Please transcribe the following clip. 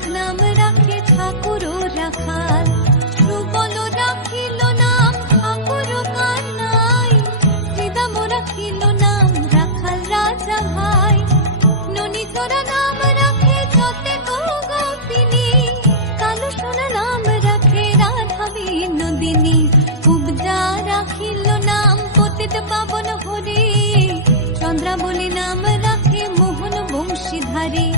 মাধব নাম রাখে ঠাকুর রাখাল, সুবল রাখিল নাম ঠাকুর কানাই, শ্রীদাম রাখিল নাম রাখাল রাজা ভাই, ননী চোরা নাম রাখে যতে গোপিনী, কালো সোনা নাম রাখে রাধা বিনোদিনী, কুবজা রাখিল নাম পতিত পাবন হরি, চন্দ্রাবলী নাম রাখে মোহন বংশীধারী।